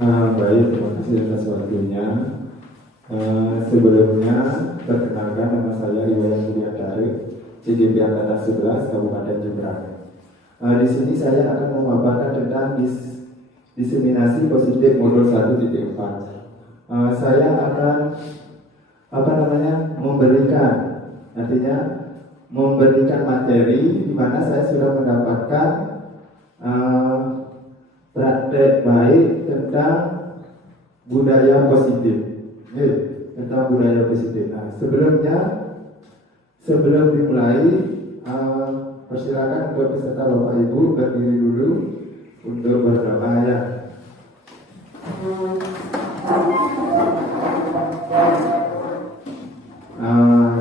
Baik, terima kasih atas waktunya. Sebelumnya, perkenalkan nama saya Iwayan Budiantara, CDP Angkatan 11, Kabupaten Jemberana. Di sini saya akan memaparkan tentang diseminasi positif modul 1.4. Saya akan memberikan materi di mana saya sudah mendapatkan praktek baik tentang budaya positif. Tentang budaya positif. Nah, sebelum dimulai, persilakan untuk peserta Bapak Ibu berdiri dulu untuk berdoa ya.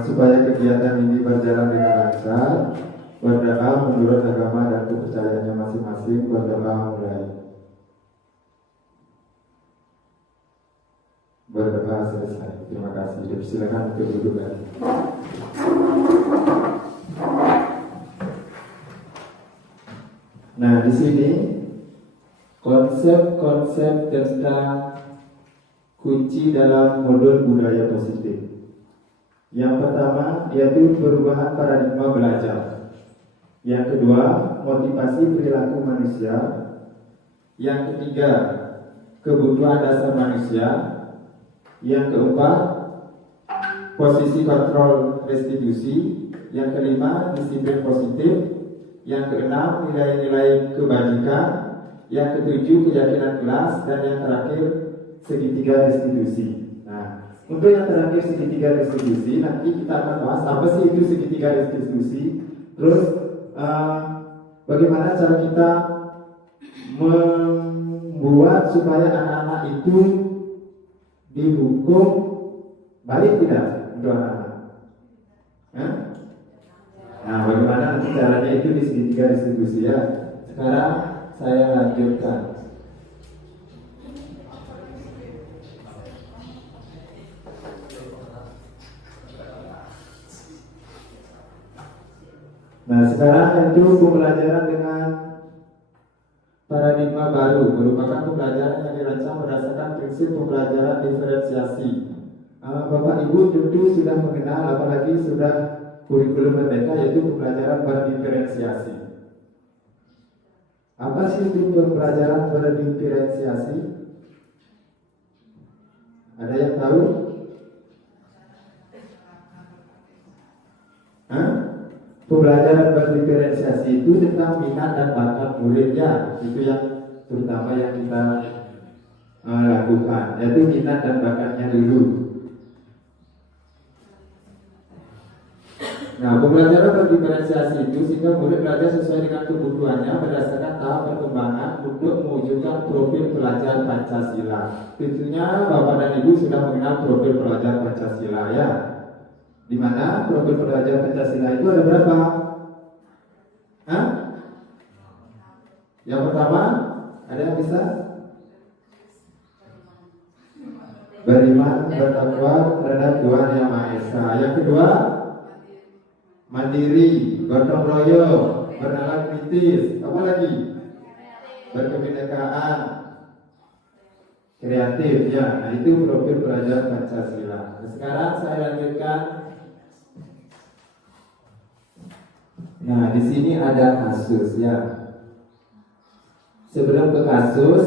Supaya kegiatan ini berjalan dengan lancar, berdoa menurut agama dan kepercayaannya masing-masing. Berdoa mulai. Berdoa selesai. Terima kasih. Silakan untuk duduk lagi. Nah, di sini konsep-konsep tentang kunci dalam modul budaya positif. Yang pertama yaitu perubahan paradigma belajar. Yang kedua, motivasi perilaku manusia. Yang ketiga, kebutuhan dasar manusia. Yang keempat, posisi kontrol restitusi. Yang kelima, disiplin positif. Yang keenam, nilai-nilai kebajikan. Yang ketujuh, keyakinan kelas. Dan yang terakhir, segitiga restitusi. Nah, untuk yang terakhir segitiga restitusi, nanti kita akan bahas apa sih itu segitiga restitusi. Terus bagaimana cara kita membuat supaya anak-anak itu dihukum baik tidak untuk anak-anak? Nah, bagaimana nanti caranya itu di segitiga restitusi ya. Sekarang saya lanjutkan. Nah, sekarang itu pembelajaran dengan paradigma baru merupakan pembelajaran yang dirancang berdasarkan prinsip pembelajaran diferensiasi. Bapak Ibu tentu sudah mengenal, apalagi sudah kurikulum merdeka, yaitu pembelajaran berdiferensiasi. Apa sih itu pembelajaran berdiferensiasi? Ada yang tahu? Pembelajaran berdiferensiasi itu tentang minat dan bakat muridnya. Itu yang terutama yang kita lakukan, yaitu minat dan bakatnya dulu. Nah, pembelajaran berdiferensiasi itu sehingga murid belajar sesuai dengan kebutuhannya berdasarkan tahap perkembangan untuk mewujudkan profil pelajar Pancasila. Tentunya Bapak dan Ibu sudah mengenal profil pelajar Pancasila ya. Di mana profil pelajar Pancasila itu ada berapa? Yang pertama, ada yang bisa? Beriman, bertakwa terhadap Tuhan Yang Maha Esa. Yang kedua, mandiri, gotong royong, bernalar kritis. Apa lagi? Berkebinekaan, kreatif ya. Nah, itu profil pelajar Pancasila. Sekarang saya lanjutkan. Nah, di sini ada kasus ya. Sebelum ke kasus,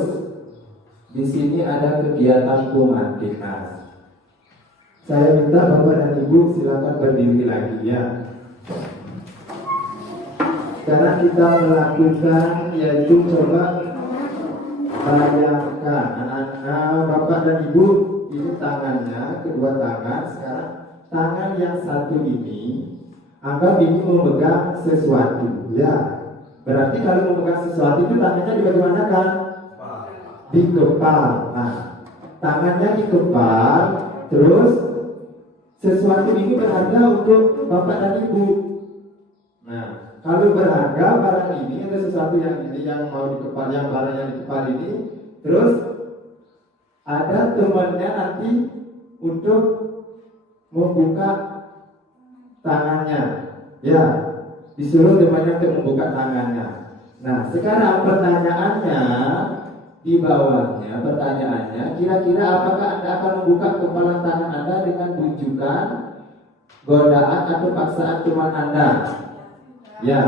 di sini ada kegiatan Kumatikas. Saya minta Bapak dan Ibu silakan berdiri lagi ya. Sekarang kita melakukan yaitu coba bayangkan anak-anak Bapak dan Ibu ini tangannya, kedua tangan. Sekarang tangan yang satu ini anggap ini memegang sesuatu ya. Berarti kalau memegang sesuatu itu tangannya di bagaimana kan? Di kepal. Nah, tangannya di kepal. Terus sesuatu ini berharga untuk Bapak dan Ibu. Nah, kalau berharga barang ini ada sesuatu yang ini yang mau di kepal, yang barang yang di kepal ini. Terus ada temannya nanti untuk membuka tangannya, ya, disuruh temannya untuk membuka tangannya. Nah, sekarang pertanyaannya, Di bawahnya pertanyaannya, kira-kira apakah Anda akan membuka kepala tangan Anda dengan bujukan, godaan atau paksaan teman Anda? Ya.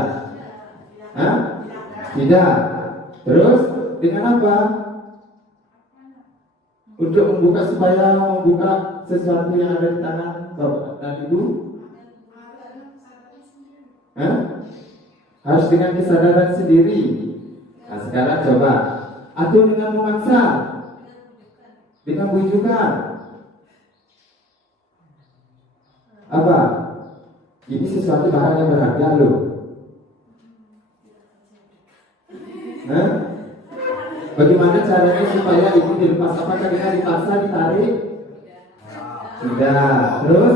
Hah? Tidak. Terus dengan apa? Untuk membuka supaya membuka sesuatu yang ada di tangan Bapak dan Ibu? Hah? Harus dengan kesadaran sendiri. Nah sekarang coba. Atau dengan memaksa, dengan bujukan. Apa? Ini sesuatu barang yang berharga loh. Nah, bagaimana caranya supaya itu dilepas? Apakah dengan dipaksa, ditarik? Tidak. Terus?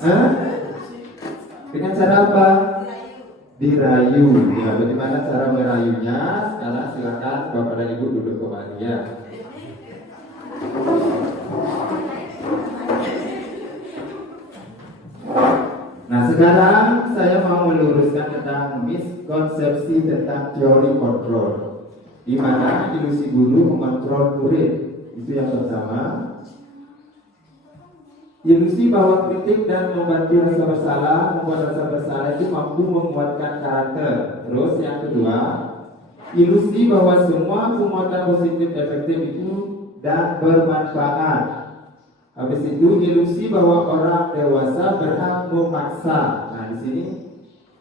Hah? Dengan cara apa? Dirayu. Ya, bagaimana cara merayunya? Sekarang silakan Bapak dan Ibu duduk kembali ya. Nah sekarang saya mau meluruskan tentang miskonsepsi tentang teori kontrol, di mana ilusi guru mengontrol murid. Itu yang pertama. Ilusi bahwa kritik dan membantu rasa bersalah, membuat rasa bersalah itu mampu menguatkan karakter. Terus yang kedua, ilusi bahwa semua penguatan positif efektif itu dan bermanfaat. Habis itu ilusi bahwa orang dewasa berhak memaksa. Nah di sini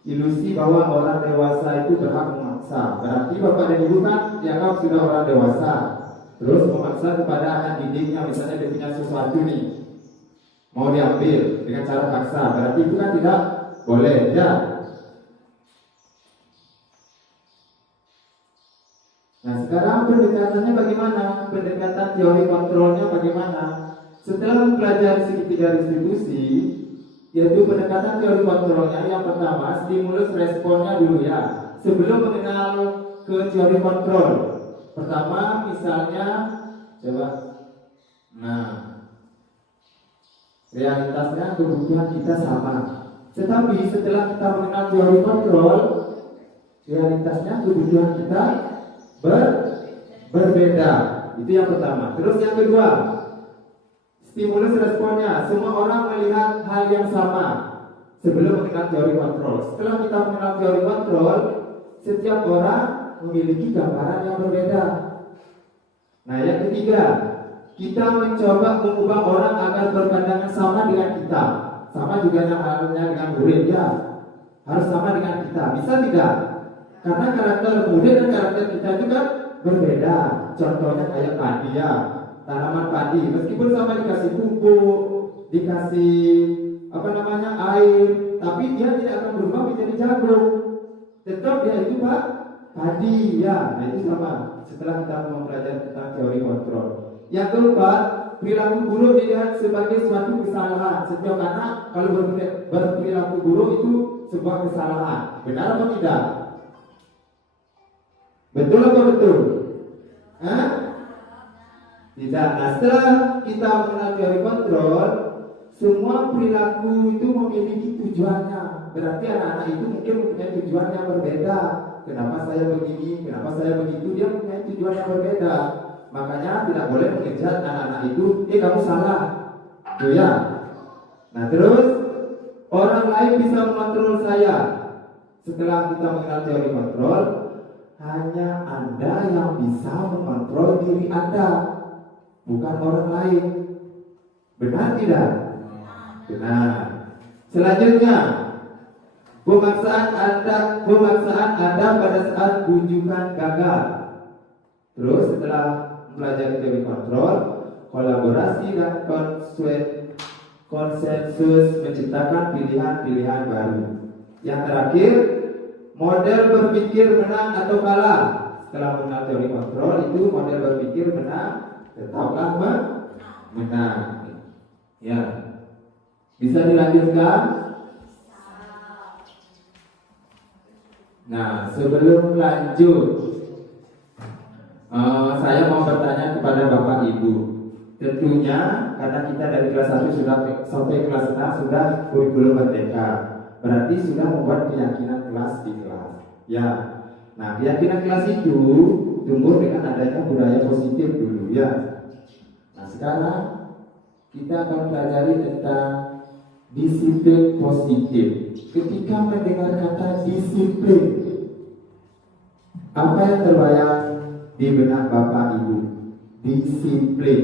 ilusi bahwa orang dewasa itu berhak memaksa. Berarti Bapak dan Ibu kan dianggap sudah orang dewasa, terus memaksa kepada anak didiknya, misalnya dia punya sesuatu nih, mau diambil dengan cara paksa, berarti itu kan tidak boleh, ya. Nah sekarang pendekatannya bagaimana? Pendekatan teori kontrolnya bagaimana? Setelah mempelajari segitiga restitusi, yaitu pendekatan teori kontrolnya, yang pertama stimulus responnya dulu ya. Sebelum mengenal ke teori kontrol, pertama misalnya coba, nah realitasnya kebutuhan kita sama. Tetapi setelah kita mengenal teori kontrol, realitasnya kebutuhan kita berbeda. Itu yang pertama. Terus yang kedua, stimulus responnya. Semua orang melihat hal yang sama sebelum mengenal teori kontrol. Setelah kita mengenal teori kontrol, setiap orang memiliki gambaran yang berbeda. Nah yang ketiga, kita mencoba mengubah orang agar berpandangan sama dengan kita. Sama juga yang halnya dengan murid ya, harus sama dengan kita. Bisa tidak? Karena karakter murid dan karakter kita itu kan berbeda. Contohnya kayak padi ya, tanaman padi. Meskipun sama dikasih pupuk, dikasih air, tapi dia tidak akan berubah menjadi jagung. Tetap dia itu pak padi ya. Nah itu sama. Setelah kita mempelajari tentang teori kontrol. Yang keempat, perilaku buruk dilihat sebagai suatu kesalahan. Setiap anak kalau berperilaku buruk itu sebuah kesalahan. Benar atau tidak? Betul atau betul? Hah? Tidak. Nah setelah kita mengenal teori kontrol, semua perilaku itu memiliki tujuannya. Berarti anak-anak itu mungkin mempunyai tujuan yang berbeda. Kenapa saya begini? Kenapa saya begitu? Dia mempunyai tujuan yang berbeda. Makanya tidak boleh mengejar anak-anak itu, kamu salah, tuh ya. Nah terus orang lain bisa mengontrol saya. Setelah kita mengenal teori kontrol, hanya Anda yang bisa mengontrol diri Anda, bukan orang lain. Benar tidak? Benar. Selanjutnya, pemaksaan Anda pada saat bujukan gagal. Terus setelah mempelajari teori kontrol, kolaborasi dan konsensus menciptakan pilihan-pilihan baru. Yang terakhir, model berpikir menang atau kalah. Setelah mengenal teori kontrol, itu model berpikir menang, tetaplah menang. Ya, bisa dilanjutkan. Nah, sebelum lanjut, saya mau bertanya kepada Bapak Ibu. Tentunya karena kita dari kelas 1 sudah sampai kelas 6 sudah kurikulum merdeka, berarti sudah membuat keyakinan kelas di kelas. Ya. Nah, keyakinan kelas itu tumbuh dengan adanya budaya positif dulu ya. Nah sekarang kita akan pelajari tentang disiplin positif. Ketika mendengar kata disiplin, apa yang terbayang di benak Bapak Ibu? Disiplin.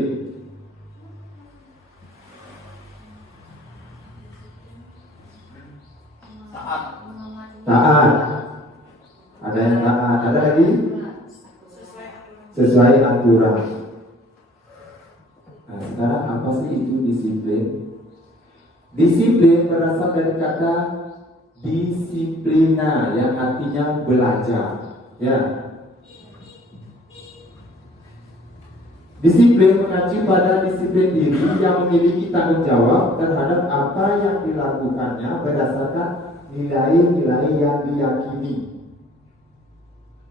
Taat. Ada yang taat, ada lagi sesuai aturan. Nah, sekarang apa sih itu disiplin? Disiplin berasal dari kata disiplina yang artinya belajar. Ya. Disiplin mengacu pada disiplin diri yang memiliki tanggung jawab terhadap apa yang dilakukannya berdasarkan nilai-nilai yang diyakini.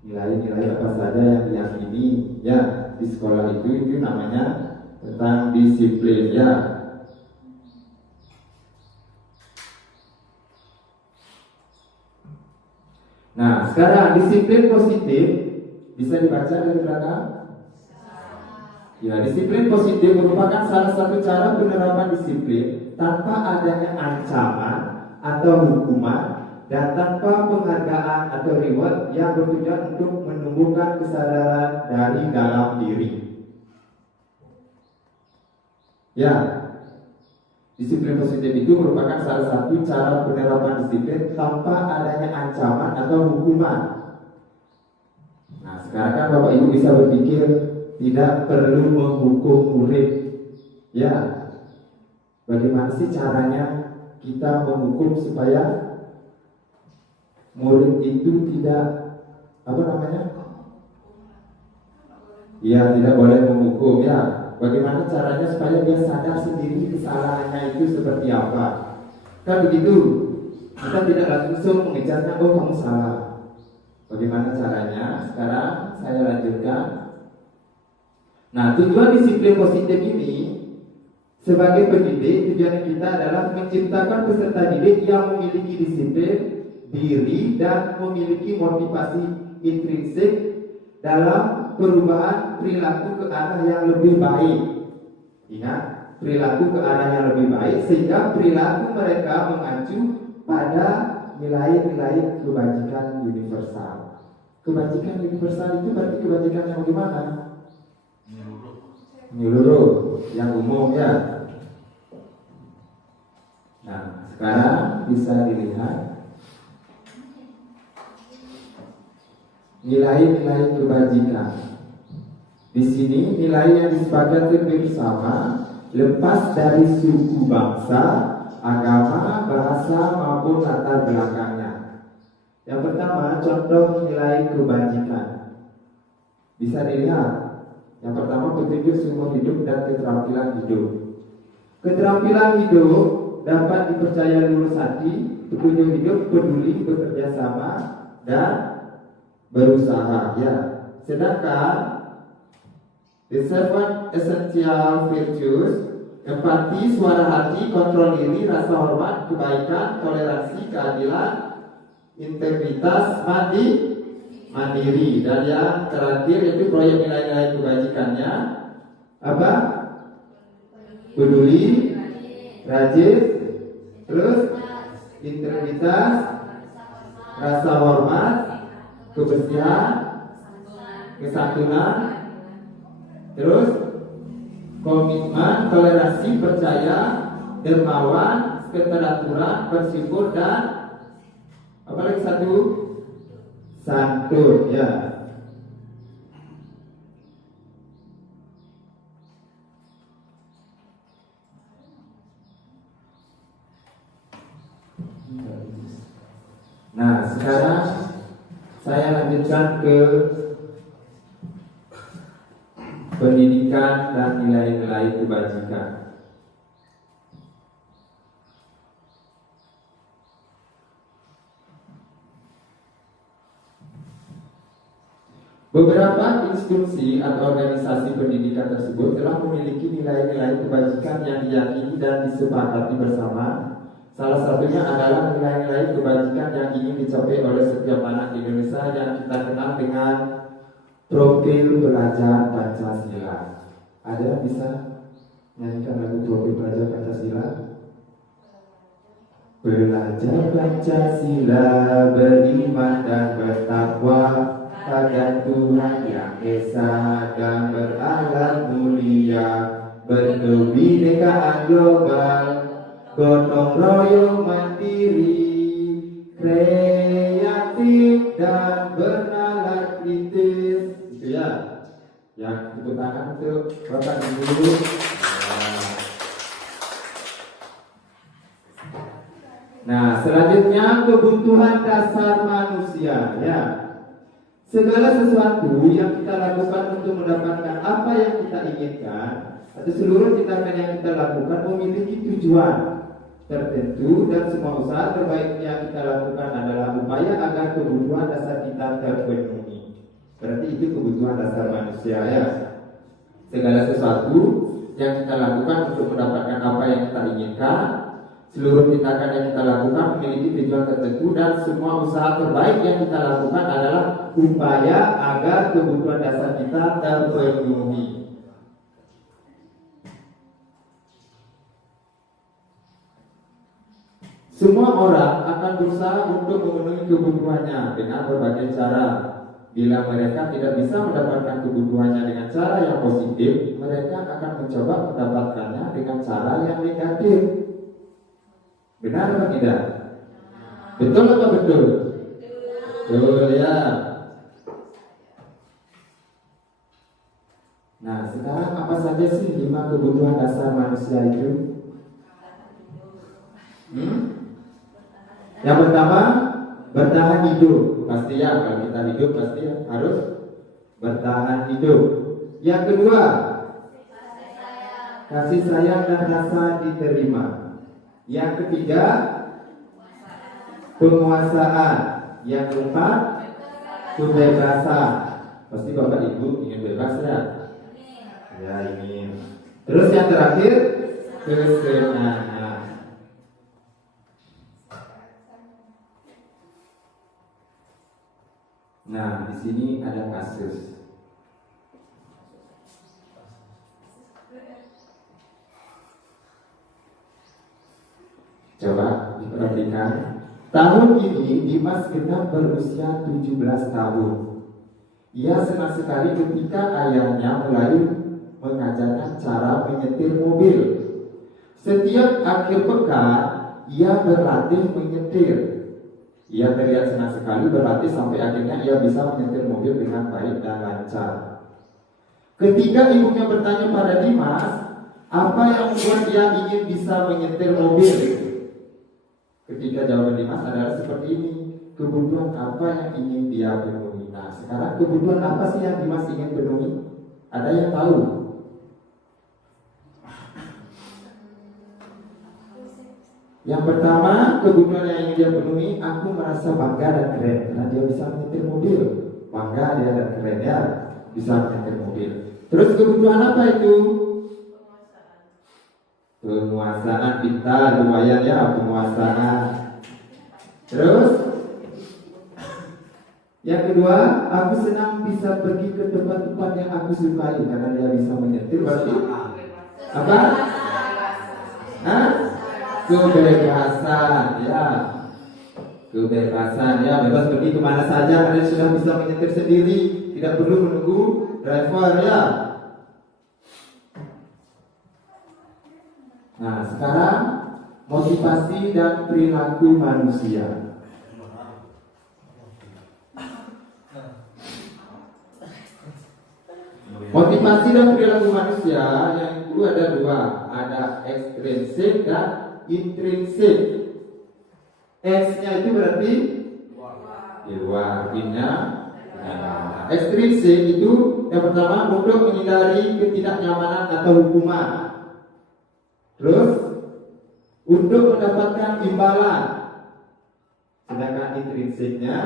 Nilai-nilai apa saja yang diyakini ya di sekolah itu namanya tentang disiplin ya. Nah sekarang disiplin positif bisa dibaca dari belakang. Ya, disiplin positif merupakan salah satu cara penerapan disiplin tanpa adanya ancaman atau hukuman dan tanpa penghargaan atau reward yang bertujuan untuk menumbuhkan kesadaran dari dalam diri. Ya, disiplin positif itu merupakan salah satu cara penerapan disiplin tanpa adanya ancaman atau hukuman. Nah, sekarang kan Bapak Ibu bisa berpikir tidak perlu menghukum murid. Ya, bagaimana sih caranya kita menghukum supaya murid itu tidak ya tidak boleh menghukum ya. Bagaimana caranya supaya dia sadar sendiri kesalahannya itu seperti apa? Kan begitu. Kita tidak langsung mengejarnya, oh kamu salah. Bagaimana caranya? Sekarang saya lanjutkan. Nah, tujuan disiplin positif ini sebagai pendidik, tujuan kita adalah menciptakan peserta didik yang memiliki disiplin diri dan memiliki motivasi intrinsik dalam perubahan perilaku ke arah yang lebih baik. Ingat, perilaku ke arah yang lebih baik sehingga perilaku mereka mengacu pada nilai-nilai kebajikan universal. Kebajikan universal itu berarti kebajikan yang bagaimana? Menyeluruh, yang umum ya. Nah, sekarang bisa dilihat nilai-nilai kebajikan. Di sini nilai yang disepakati bersama lepas dari suku bangsa, agama, bahasa maupun latar belakangnya. Yang pertama, contoh nilai kebajikan. Bisa dilihat. Yang pertama, petunjuk seumur hidup dan keterampilan hidup. Keterampilan hidup dapat dipercaya lurus hati, petunjuk hidup peduli, bekerja sama, dan berusaha. Ya. Sedangkan the seven essential virtues, empati, suara hati, kontrol diri, rasa hormat, kebaikan, toleransi, keadilan, integritas, mandiri. Dan yang terakhir yaitu proyek nilai-nilai kebajikannya apa? Peduli, rajin, terus integritas, rasa hormat, kebersihan, kesantunan, terus komitmen, toleransi, percaya, dermawan, keteraturan, bersyukur, dan apa lagi satu? Santun ya. Nah, sekarang saya lanjutkan ke pendidikan dan nilai-nilai kebajikan. Beberapa institusi atau organisasi pendidikan tersebut telah memiliki nilai-nilai kebajikan yang diyakini dan disepakati bersama. Salah satunya adalah nilai-nilai kebajikan yang ingin dicapai oleh setiap anak Indonesia yang kita kenal dengan Profil Belajar Pancasila. Ada yang bisa nyanyikan lagu Profil Belajar Pancasila? Belajar Pancasila, beriman dan bertakwa pada Tuhan Yang Esa dan berakhlak mulia, berkebinekaan global, gotong royong mandiri, kreatif dan bernalar kritis. Itu ya. Yang tepuk tangan untuk Bapak Ibu. Nah, selanjutnya kebutuhan dasar manusia, ya. Segala sesuatu yang kita lakukan untuk mendapatkan apa yang kita inginkan, atau seluruh tindakan yang kita lakukan memiliki tujuan tertentu, dan semua usaha terbaik yang kita lakukan adalah upaya agar kebutuhan dasar kita terpenuhi. Berarti itu kebutuhan dasar manusia, ya. Segala sesuatu yang kita lakukan untuk mendapatkan apa yang kita inginkan, seluruh tindakan yang kita lakukan memiliki tujuan tertentu, dan semua usaha terbaik yang kita lakukan adalah upaya agar kebutuhan dasar kita terpenuhi. Semua orang akan berusaha untuk memenuhi kebutuhannya dengan berbagai cara. Bila mereka tidak bisa mendapatkan kebutuhannya dengan cara yang positif, mereka akan mencoba mendapatkannya dengan cara yang negatif. Benar atau tidak? Betul atau betul? Betul, ya. Nah, sekarang apa saja sih 5 kebutuhan dasar manusia itu? Yang pertama, bertahan hidup. Pasti ya, kalau kita hidup pasti harus bertahan hidup. Yang kedua, kasih sayang dan rasa diterima. Yang ketiga, penguasaan. Yang keempat, kebebasan. Pasti Bapak Ibu ingin bebas ya? Ya, ingin. Terus yang terakhir, kesenangan. Nah, di sini ada kasus. Coba diperhatikan. Tahun ini Dimas genap berusia 17 tahun. Ia senang sekali ketika ayahnya mulai mengajarkan cara menyetir mobil. Setiap akhir pekan, ia berlatih menyetir. Ia terlihat senang sekali berlatih sampai akhirnya ia bisa menyetir mobil dengan baik dan lancar. Ketika ibunya bertanya pada Dimas, apa yang membuat dia ingin bisa menyetir mobil? Ketika jawaban Dimas adalah seperti ini, kebutuhan apa yang ingin dia penuhi. Nah, sekarang kebutuhan apa sih yang Dimas ingin penuhi? Ada yang tahu? Yang pertama, kebutuhan yang ingin dia penuhi, aku merasa bangga dan keren karena dia bisa menyetir mobil. Bangga dia dan keren ya, bisa menyetir mobil. Terus kebutuhan apa itu? Penguasaan. Kita lumayan ya, penguasaan. Terus yang kedua, aku senang bisa pergi ke tempat-tempat yang aku sukai karena dia bisa menyetir. Berarti apa? Hah? Kebebasan, ya. Kebebasan, ya. Bebas pergi kemana saja karena sudah bisa menyetir sendiri, tidak perlu menunggu driver, ya. Nah, sekarang motivasi dan perilaku manusia. Motivasi dan perilaku manusia yang itu ada dua, ada ekstrinsik dan intrinsik. X-nya itu berarti di luar, artinya ekstrinsik itu yang pertama untuk menghindari ketidaknyamanan atau hukuman. Terus untuk mendapatkan imbalan. Sedangkan intrinsiknya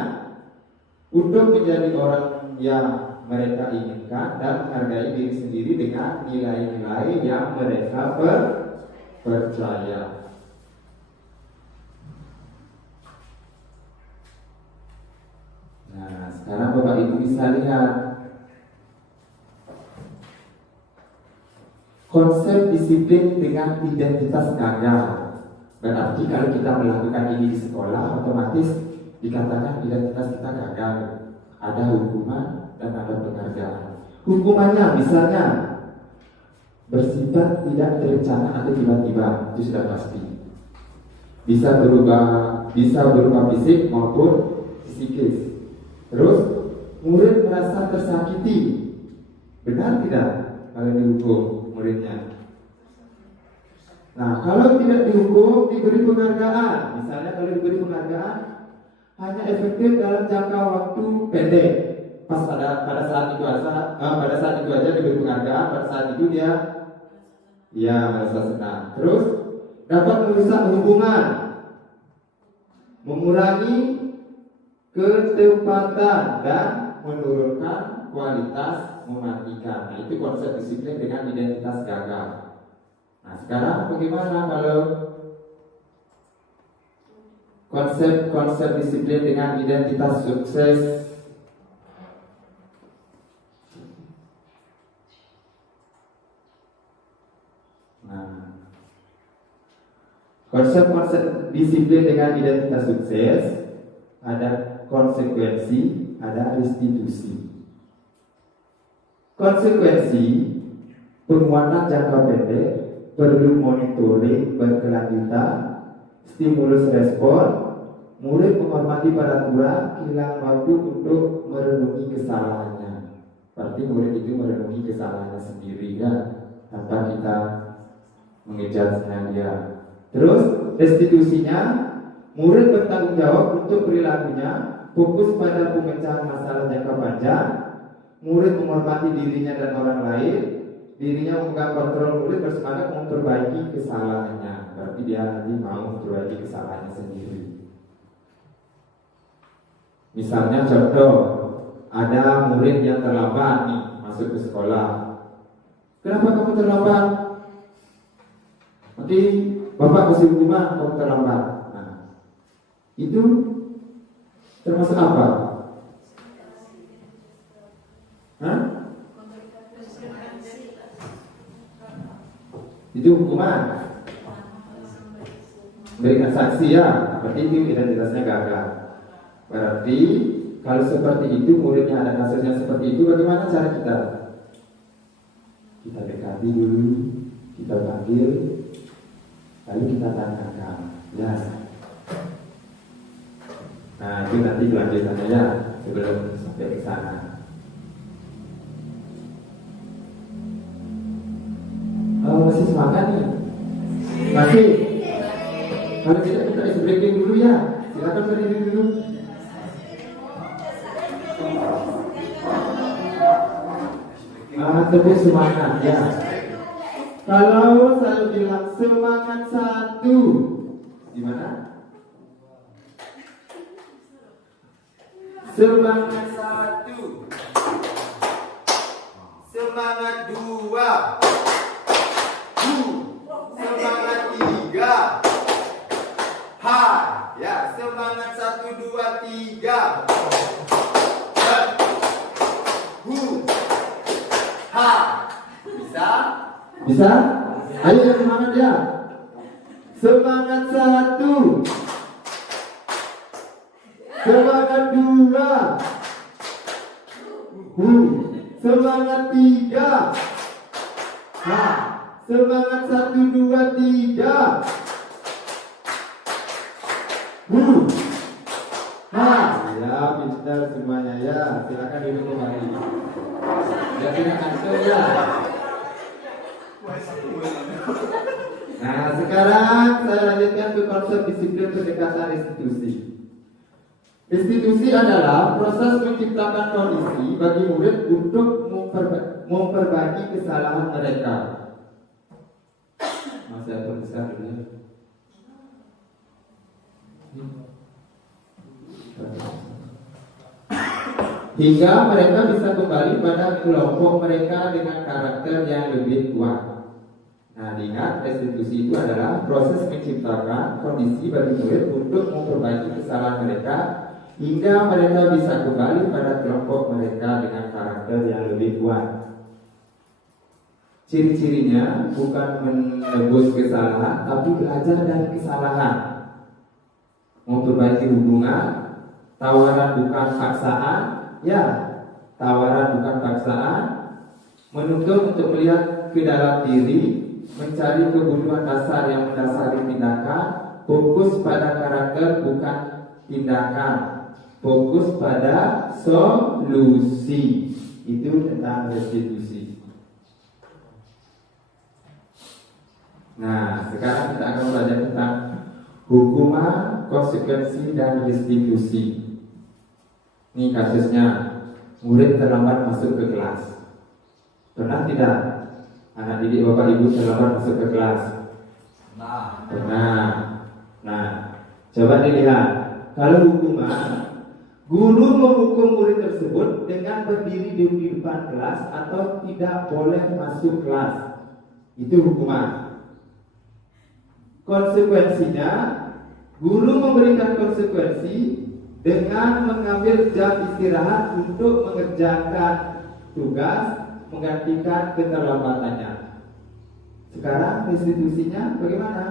untuk menjadi orang yang mereka inginkan dan menghargai diri sendiri dengan nilai-nilai yang mereka percaya. Nah, sekarang Bapak Ibu bisa lihat Konsep disiplin dengan identitas gagal. Berarti kalau kita melakukan ini di sekolah, otomatis dikatakan identitas kita gagal. Ada hukuman dan ada penghargaan. Hukumannya misalnya bersifat tidak terencana atau tiba-tiba, itu sudah pasti. Bisa berupa fisik maupun psikis. Terus murid merasa tersakiti. Benar tidak kalau dihukum muridnya? Nah, kalau tidak dihukum, diberi penghargaan. Misalnya kalau diberi penghargaan, hanya efektif dalam jangka waktu pendek. Pada saat itu aja diberi penghargaan. Pada saat itu dia merasa senang. Terus dapat merusak hubungan, mengurangi ketepatan dan menurunkan kualitas mematikan. Nah, itu konsep disiplin dengan identitas gagal. Nah, sekarang bagaimana kalau konsep disiplin dengan identitas sukses? Nah, konsep disiplin dengan identitas sukses ada konsekuensi, ada restitusi. Konsekuensi penguatan jangka pendek perlu monitoring berkelanjutan, stimulus respon, murid menghormati peraturan, kehilangan waktu untuk merenungi kesalahannya. Berarti murid itu merenungi kesalahannya sendiri ya, tanpa kita mengejarnya dia. Terus restitusinya, murid bertanggung jawab untuk perilakunya, fokus pada pemecahan masalah jangka panjang, murid menghormati dirinya dan orang lain, dirinya memegang kontrol, murid bersemangat memperbaiki kesalahannya. Berarti dia nanti mau memperbaiki kesalahannya sendiri. Misalnya contoh, ada murid yang terlambat nih masuk ke sekolah. Kenapa kamu terlambat? Nanti bapak kasih hukuman kamu terlambat. Nah, itu termasuk apa? Hah? Itu hukuman. Berikan saksi ya, berarti itu identitasnya gagal. Berarti kalau seperti itu, muridnya ada kasusnya seperti itu, bagaimana cara kita? Kita dekati dulu, kita panggil, lalu kita tanyakan. Ya. Nah, itu nanti kelanjutannya ya, sebelum sampai ke sana. Masih semangat nih? Masih? Kalau tidak kita isi breaking dulu ya. Silakan berdiri dulu. Terus semangat ya. Kalau saya bilang semangat satu, gimana? Semangat satu, semangat dua, semangat tiga, ha, ya semangat 1, 2, 3, ha, bisa? Ayo semangat ya. Semangat 1, semangat 2, semangat 3, ha. Semangat 1, 2, 3. Ya, pintar semuanya ya. Silakan duduk kembali. Ya, tidak answer ya. Nah, sekarang saya lanjutkan ke konsep disiplin pendekatan restitusi. Restitusi adalah proses menciptakan kondisi bagi murid untuk memperbaiki kesalahan mereka. Saya tuliskan dulu ya. Hingga mereka bisa kembali pada kelompok mereka dengan karakter yang lebih kuat. Nah, ingat, restitusi itu adalah proses menciptakan kondisi bagi murid untuk memperbaiki kesalahan mereka hingga mereka bisa kembali pada kelompok mereka dengan karakter yang lebih kuat. Ciri-cirinya bukan menebus kesalahan, tapi belajar dari kesalahan. Memperbaiki hubungan, tawaran bukan paksaan, ya, tawaran bukan paksaan, menuntut untuk melihat ke dalam diri, mencari kebutuhan dasar yang mendasari tindakan, fokus pada karakter bukan tindakan, fokus pada solusi. Itu tentang restitusi. Nah, sekarang kita akan belajar tentang hukuman, konsekuensi, dan restitusi. Ini kasusnya, murid terlambat masuk ke kelas. Pernah tidak anak didik bapak ibu terlambat masuk ke kelas? Pernah. Nah, coba dilihat. Kalau hukuman, guru menghukum murid tersebut dengan berdiri di depan kelas atau tidak boleh masuk kelas. Itu hukuman. Konsekuensinya, guru memberikan konsekuensi dengan mengambil jam istirahat untuk mengerjakan tugas, menggantikan keterlambatannya. Sekarang restitusinya bagaimana?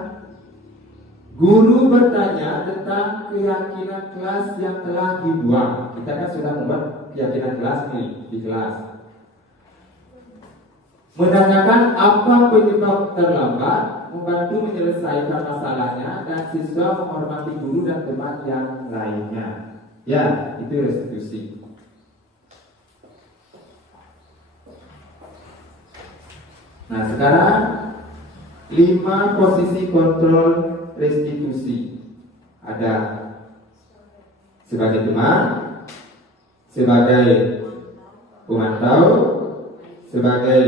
Guru bertanya tentang keyakinan kelas yang telah dibuang. Kita kan sudah membuat keyakinan kelas nih di kelas. Menanyakan apa penyebab terlambat, membantu menyelesaikan masalahnya, dan siswa menghormati guru dan teman yang lainnya. Ya, itu restitusi. Nah, sekarang 5 posisi kontrol restitusi. Ada sebagai teman, sebagai pemantau, sebagai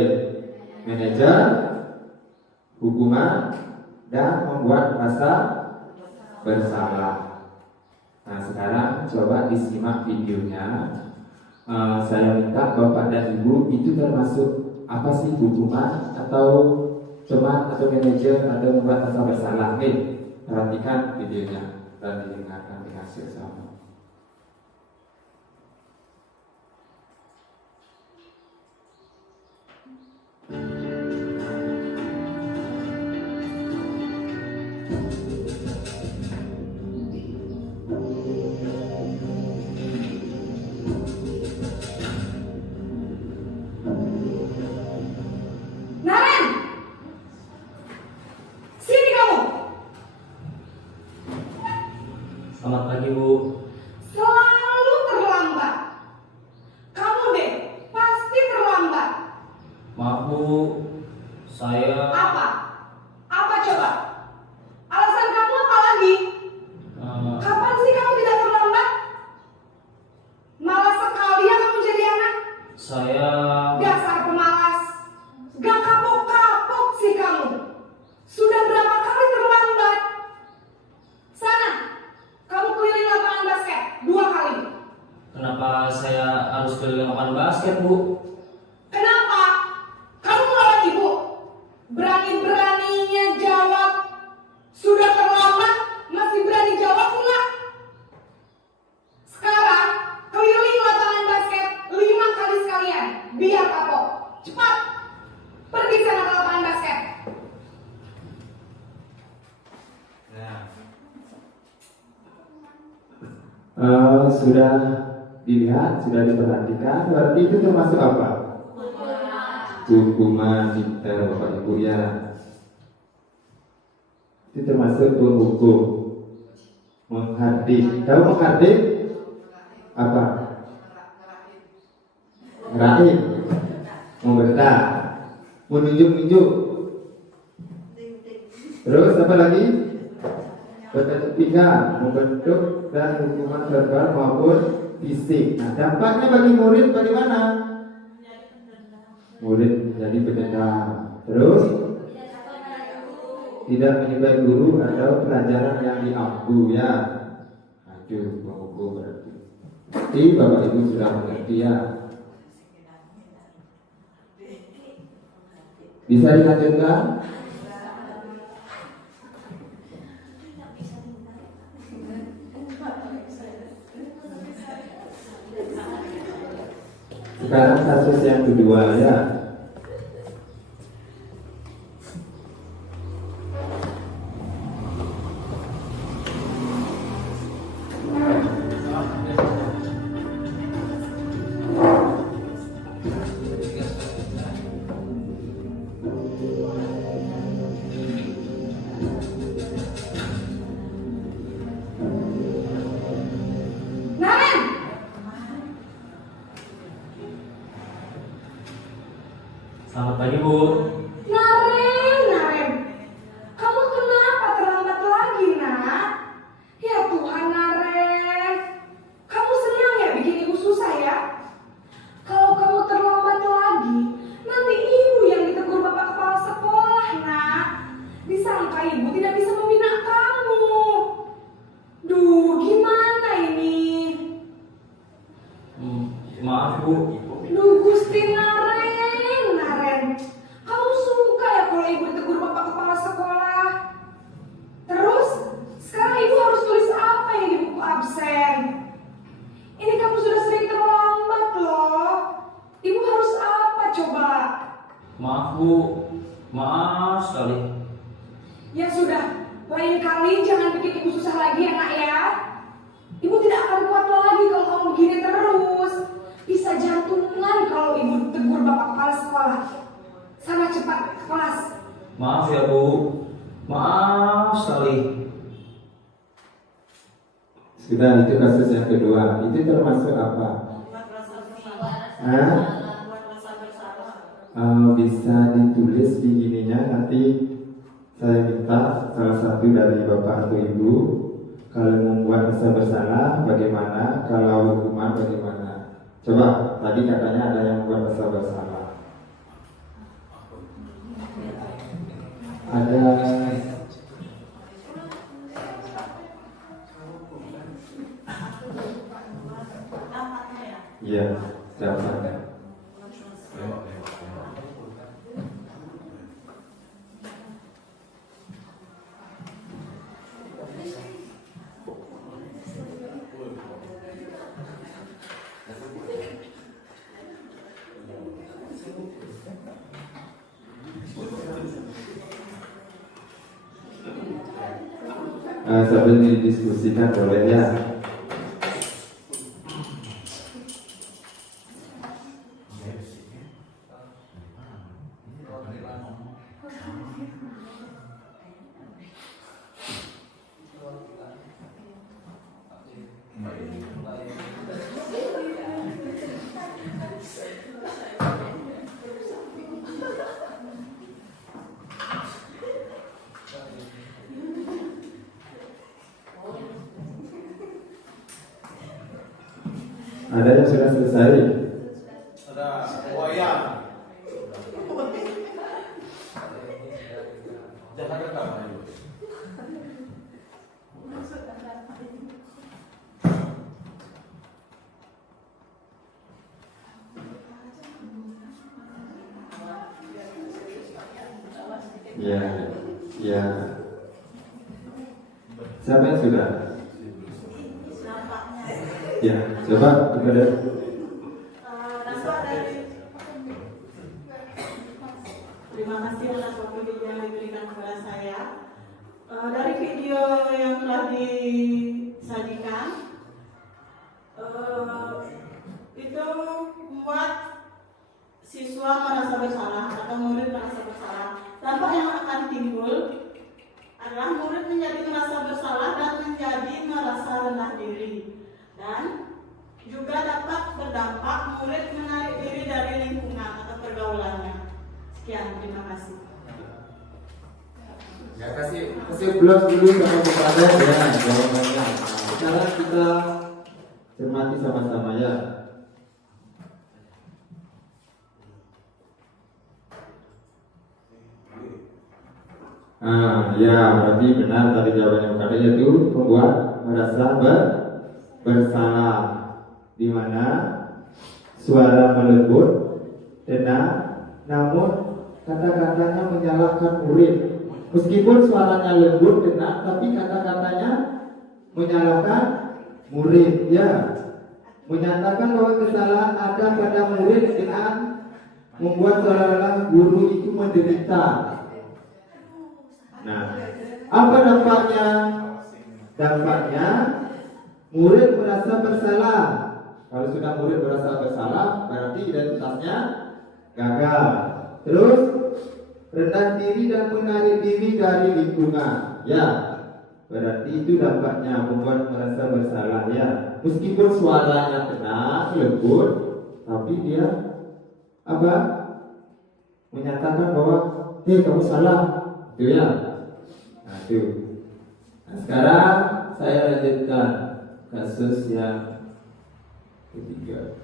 manajer, hukuman, dan membuat rasa bersalah. Nah, sekarang coba disimak videonya. Saya minta Bapak dan Ibu itu termasuk apa sih hukuman atau teman atau manajer atau membuat rasa bersalah. Nih, perhatikan videonya dan didengarkan dengan seksama. Selamat pagi, Bu. Selalu terlambat. Kamu deh, pasti terlambat. Maaf, Bu. Saya Apa? Apa coba? Alasan kamu apa lagi? Kapan sih kamu tidak terlambat? Malas sekali ya kamu jadi anak. saya Dasar pemalas. Gak kapok-kapok sih kamu. Sudah berapa kali terlambat? Sana, kamu keliling lapangan basket 2 kali. Kenapa saya harus keliling lapangan basket, Bu? Kenapa? Kamu melawan ibu? Berani-beraninya jawab. Sudah terlambat, masih berani jawab enggak? Sekarang, keliling lapangan basket 5 kali sekalian. Biar kapok. Cepat. Pergi sana ke lapangan basket. Sudah dilihat, sudah diperhatikan, berarti itu termasuk apa? Hukuman pintar Bapak Ibu ya. Itu termasuk penghukum. Menghardik. Tahu menghardik? Apa? Ngerahin. Membentak. Menunjuk-nunjuk. Terus apa lagi? Bertepuk pinggang, membentuk, dan hukuman verbal maupun fisik. Nah, dampaknya bagi murid bagaimana? Murid menjadi pendendam. Terus tidak menyukai guru atau pelajaran yang diampu ya. Aduh, penghukum berarti. Jadi Bapak Ibu sudah mengerti ya. Bisa dilanjutkan? Sekarang kasus yang kedua ya. Selamat pagi, Bu. Naren, kamu kenapa terlambat lagi, nak? Ya Tuhan, Naren, kamu senang ya bikin ibu susah ya? Kalau kamu terlambat lagi, nanti ibu yang ditegur bapak kepala sekolah, nak. Disangka ibu tidak bisa membina kamu. Duh, gimana ini? Maaf, Bu. Duh, Gusti Naren, kamu suka ya kalau ibu ditegur bapak kepala sekolah? Terus, sekarang ibu harus tulis apa yang di buku absen? Ini kamu sudah sering terlambat loh. Ibu harus apa coba? Maaf, Bu. Maaf sekali. Ya sudah, lain kali jangan bikin ibu susah lagi ya, nak ya. Ibu tidak akan kuat lagi kalau kamu begini terus. Bisa jantungan kalau ibu tegur bapak kepala sekolah. Sana cepat ke kelas. Maaf ya, Bu. Maaf sekali. Sudah, itu kasus yang kedua. Itu termasuk apa? Hah? Bisa ditulis di gininya, nanti saya minta salah satu dari bapak atau ibu, kalau membuat rasa bersalah bagaimana, kalau hukuman bagaimana. Coba, tadi katanya ada yang membuat rasa bersalah. Ada. Iya, dapatnya. Sambil didiskusikan boleh ya. Ada yang sudah selesai? Ada wayang. Jangan rekam ayo. Ya, ya. Siapa yang sudah? Ya, coba kepada. Terima kasih atas waktu yang diberikan kepada saya. Dari video yang telah disajikan, itu membuat siswa merasa bersalah atau murid merasa bersalah. Dampak yang akan timbul adalah murid menjadi merasa bersalah dan menjadi merasa rendah diri, dan juga dapat berdampak murid menarik diri dari lingkungan atau pergaulannya. Sekian, terima kasih. Ya, kasih blog dulu sama kepada ya jawabannya. Sekarang kita cermati sama-sama ya. Ya, berarti benar tadi jawabannya Bukada, yaitu membuat merasa bersalah, di mana suara melembut, tenang, namun kata-katanya menyalahkan murid. Meskipun suaranya lembut, tenang, tapi kata-katanya menyalahkan murid. Ya, menyatakan bahwa kesalahan ada pada murid dengan membuat seolah-olah guru itu menderita. Nah, apa dampaknya? Dampaknya murid merasa bersalah. Kalau sudah murid merasa bersalah, berarti identitasnya gagal. Terus rendah diri dan menarik diri dari lingkungan. Ya, berarti itu dampaknya membuat merasa bersalah ya. Meskipun suaranya tenang, lembut, tapi dia apa? menyatakan bahwa kamu salah, itu ya. Nah itu. Nah, sekarang saya lanjutkan kasus yang ketiga.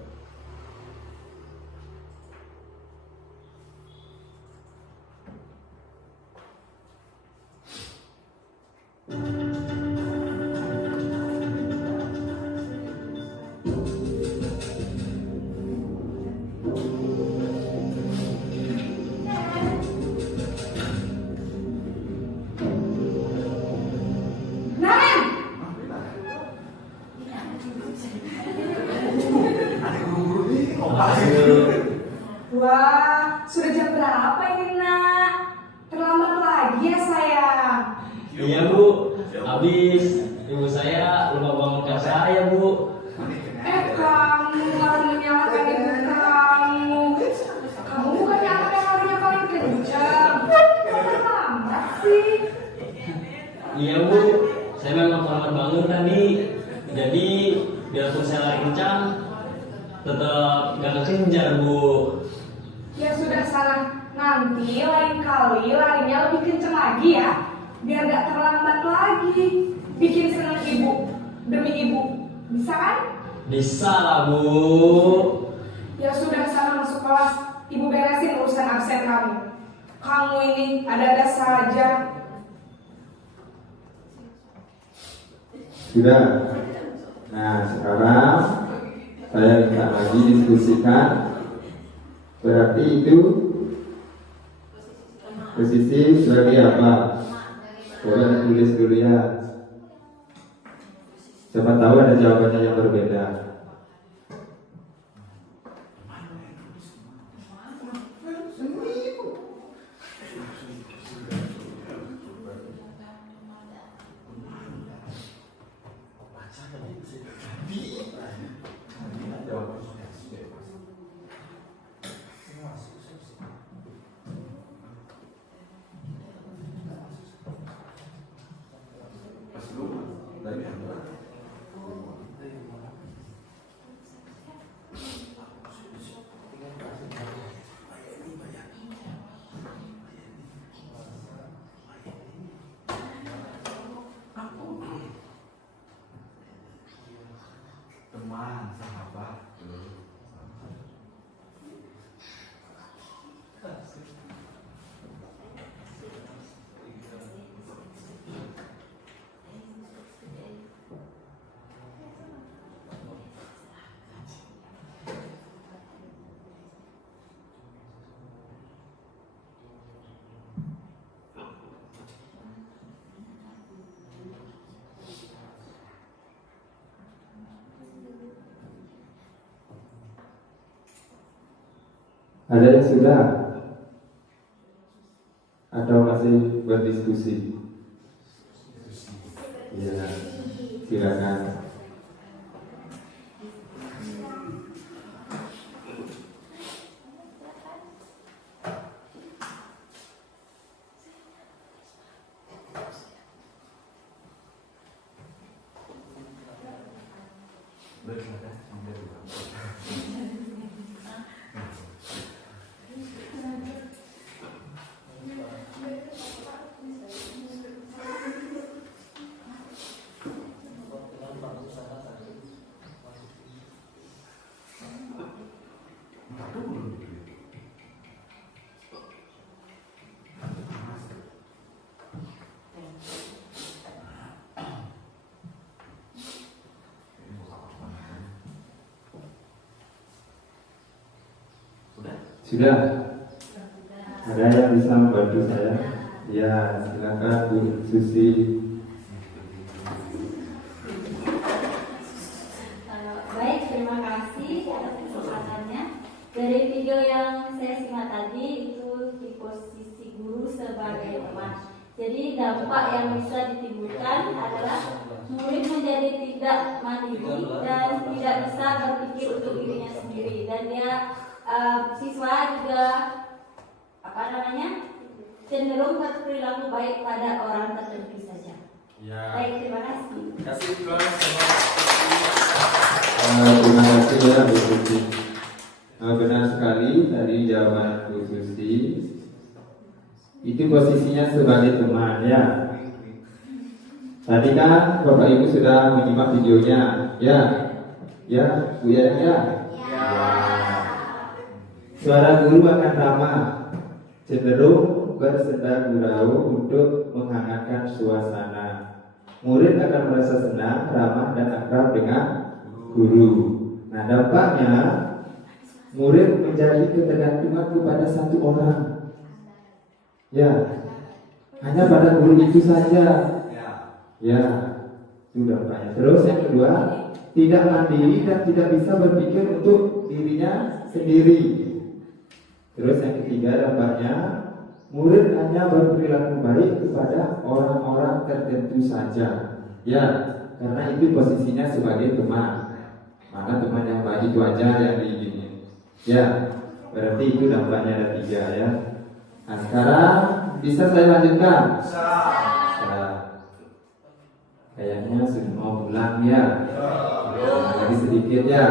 Naren, wah, sudah jam berapa ini nak? Terlambat lagi ya sayang. Iya bu, habis ibu saya lupa bangunkan saya bu. Kamu malah menyalahkan ibu kamu. Kamu bukannya anak yang larinya paling kencang. Kok terlambat sih? Iya bu, saya memang terlambat bangun tadi. Jadi biarpun saya lari kencang, tetap gak kekejar bu. Ya sudah sana. Nanti lain kali larinya lebih kencang lagi ya. Biar gak terlambat lagi. Bikin senang ibu demi ibu. Bisa kan? Bisa lah bu. Ya sudah sana masuk kelas. Ibu beresin urusan absen kamu. Kamu ini ada-ada saja. Sudah. Nah sekarang saya minta lagi diskusikan. Berarti itu posisi sebagai apa? Coba tulis dulu ya. Siapa tahu ada jawabannya yang berbeda. Teman, sahabat. Ada yang sudah? Atau masih berdiskusi? Ya, silakan. Sudah? Ada yang bisa membantu saya? Ya, silakan Bu Susi. Baik, terima kasih atas kesempatannya. Dari video yang saya simak tadi itu di posisi guru sebagai teman. Jadi dampak yang bisa ditimbulkan adalah murid menjadi tidak mandiri dan tidak bisa berpikir untuk dirinya sendiri, dan dia siswa juga cenderung berperilaku baik pada orang tertentu saja. Ya. Baik, terima kasih. Kasih kelas sama Terima kasih ya Bu Susi. Benar sekali tadi jawaban Bu Susi. Itu posisinya sebagai teman ya. Tadi kan Bapak Ibu sudah menyimak videonya ya. Ya, Bu ya. Suara guru akan ramah, cenderung bersenda gurau untuk menghangatkan suasana. Murid akan merasa senang, ramah dan akrab dengan guru. Nah, dampaknya murid menjadi ketergantungan kepada satu orang. Ya, hanya pada guru itu saja. Ya, itu dampaknya. Terus yang kedua, tidak mandiri dan tidak bisa berpikir untuk dirinya sendiri. Terus yang ketiga dampaknya, murid hanya berperilaku baik kepada orang-orang tertentu saja. Ya, karena itu posisinya sebagai teman. Maka teman yang baik itu aja yang diingini. Ya, berarti itu dampaknya ada 3 ya. Nah sekarang bisa saya lanjutkan? Nah, kayaknya sudah mau pulang ya. Lagi sedikit ya.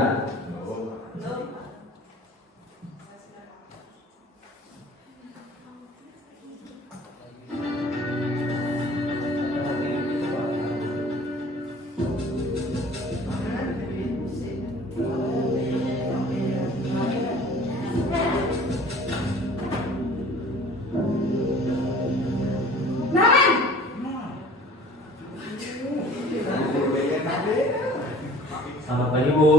Selamat pagi Bu.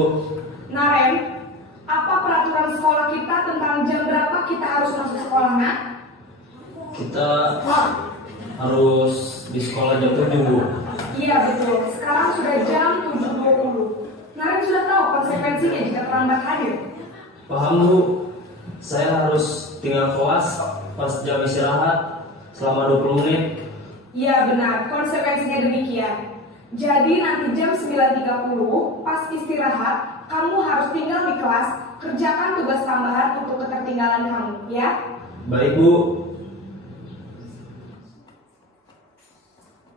Naren, apa peraturan sekolah kita tentang jam berapa kita harus masuk sekolah, Nak? Kita harus di sekolah jam 7 Bu. Iya betul, sekarang sudah jam 7.20. Naren sudah tahu konsekuensinya jika terlambat hadir. Paham Bu. Saya harus tinggal kelas pas jam istirahat selama 20 menit. Iya benar, konsekuensinya demikian. Jadi nanti jam 9.30 pas istirahat, kamu harus tinggal di kelas, kerjakan tugas tambahan untuk ketertinggalan kamu, ya? Baik Bu.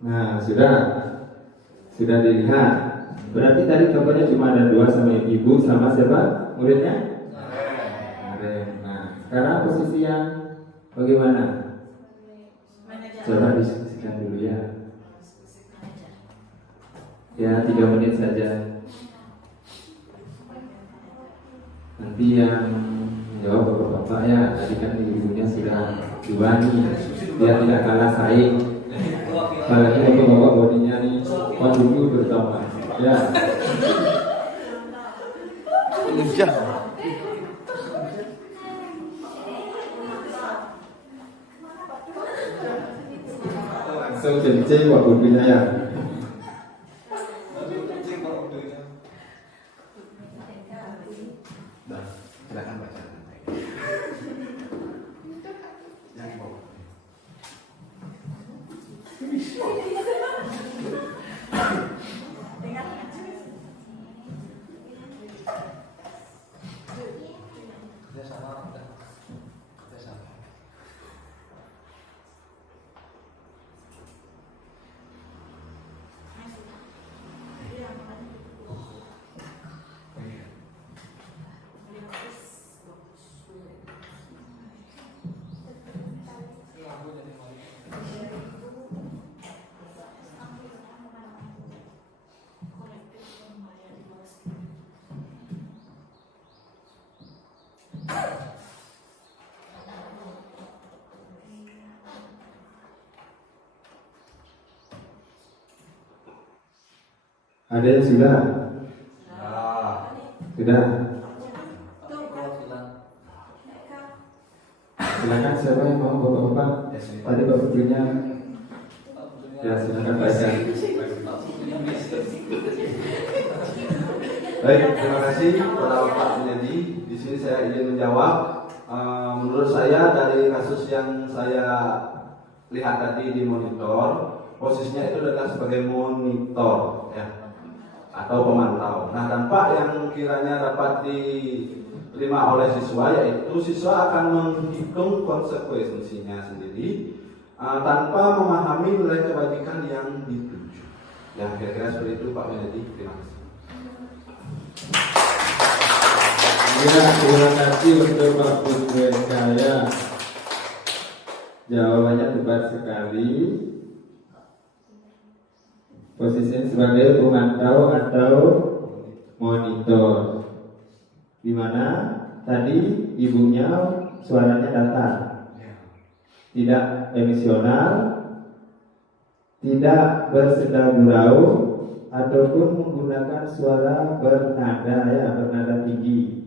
Nah, sudah dilihat. Berarti tadi contohnya cuma ada 2 sama ibu sama siapa? Muridnya? Naren. Nah, sekarang posisi yang bagaimana? Coba diskusikan dulu ya. Ya, 3 menit saja. Nanti yang jawab bapak-bapak ya. Tadi kan ibunya sudah 2 nih. Biar tidak kalah saing. Apalagi bapak-bapak bodinya nih dulu bersama. Ya. Langsung kencing Pak Bodinya ya. Silakan baca. Yang bawah. Ada yang sudah? Sudah. Silakan siapa yang mau bapak-bapak? Tadi bapak punya. Ya silakan baca. Baik, terima kasih kepada Bapak Junaidi. Di sini saya ingin menjawab. Menurut saya dari kasus yang saya lihat tadi di monitor, posisinya itu adalah sebagai monitor, ya, atau pemantau. Nah, dampak yang kiranya dapat diterima oleh siswa yaitu siswa akan menghitung konsekuensinya sendiri tanpa memahami nilai kebajikan yang dituju. Ya, kira-kira seperti itu Pak Junaidi. Terima kasih. Ya, terima kasih untuk Pak Putri saya. Jawabannya tepat sekali. Posisinya sebagai pemantau atau monitor. Di mana tadi ibunya suaranya datar, tidak emisional, tidak bersenda gurau, ataupun menggunakan suara bernada bernada tinggi.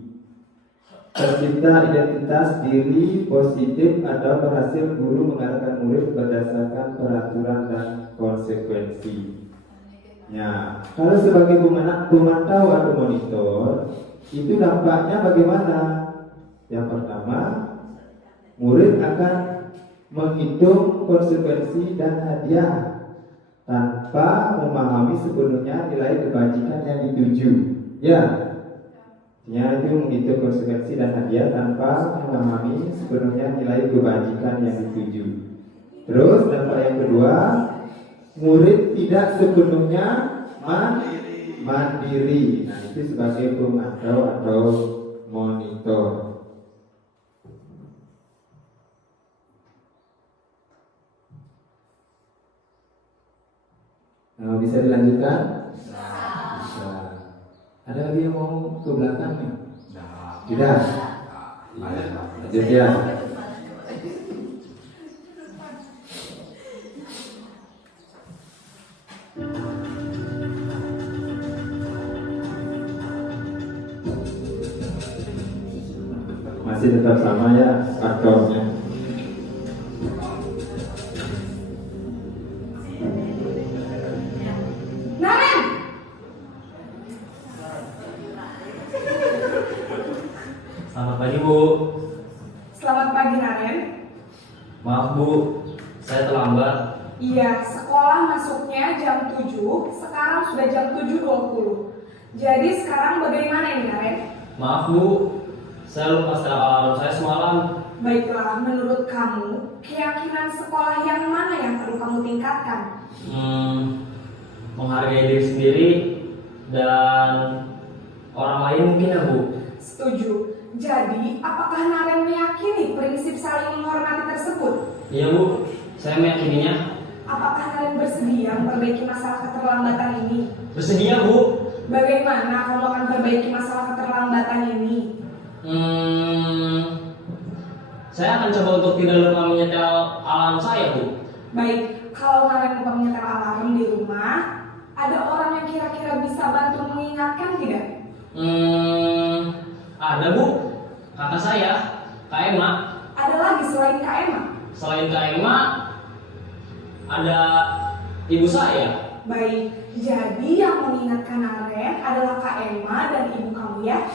Tercipta identitas diri positif atau berhasil guru mengarahkan murid berdasarkan peraturan dan konsekuensi. Ya, kalau sebagai pemantau atau monitor, itu dampaknya bagaimana? Yang pertama, murid akan menghitung konsekuensi dan hadiah tanpa memahami sepenuhnya nilai kebajikan yang dituju. Ya, itu menghitung konsekuensi dan hadiah tanpa memahami sepenuhnya nilai kebajikan yang dituju. Terus dampak yang kedua, murid tidak sepenuhnya mandiri. Nah, itu sebagai pemantau atau monitor. Nah, bisa dilanjutkan? Bisa. Ada lagi yang mau ke belakang nih? Tidak. Lanjut ya. Masih tetap sama ya faktornya. Naren! Selamat pagi Bu. Selamat pagi Naren. Maaf Bu, saya terlambat. Iya, sekolah masuknya jam 7, sekarang sudah jam 7.20. Jadi sekarang bagaimana ini Naren? Maaf Bu, saya lupa setel alarm saya semalam. Baiklah, menurut kamu, keyakinan sekolah yang mana yang perlu kamu tingkatkan? Menghargai diri sendiri dan orang lain mungkin ya Bu. Setuju. Jadi, apakah Naren meyakini prinsip saling menghormati tersebut? Iya Bu, saya meyakininya. Apakah Naren bersedia memperbaiki masalah keterlambatan ini? Bersedia Bu. Bagaimana kamu akan perbaiki masalah keterlambatan ini? Saya akan coba untuk tidak lupa menyetel alarm saya Bu. Baik, kalau Naren lupa menyetel alarm di rumah, ada orang yang kira-kira bisa bantu mengingatkan tidak? Ada Bu, kakak saya, Kak Emma. Ada lagi selain Kak Emma? Selain Kak Emma, ada ibu saya. Baik, jadi yang mengingatkan Naren adalah Kak Emma dan ibu kamu ya?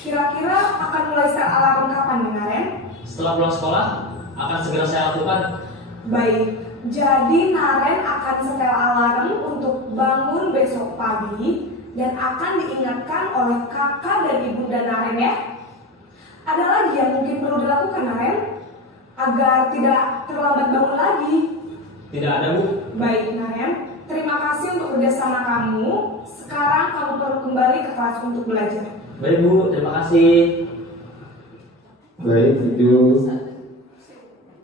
Kira-kira akan mulai set alarm kapan nih Naren? Setelah pulang sekolah, akan segera saya lakukan. Baik, jadi Naren akan setel alarm untuk bangun besok pagi dan akan diingatkan oleh kakak dan ibunda Naren ya. Ada lagi yang mungkin perlu dilakukan Naren agar tidak terlambat bangun lagi? Tidak ada Bu. Baik Naren, terima kasih untuk kerjasama kamu. Sekarang kamu perlu kembali ke kelas untuk belajar. Baik Bu, terima kasih. Baik, itu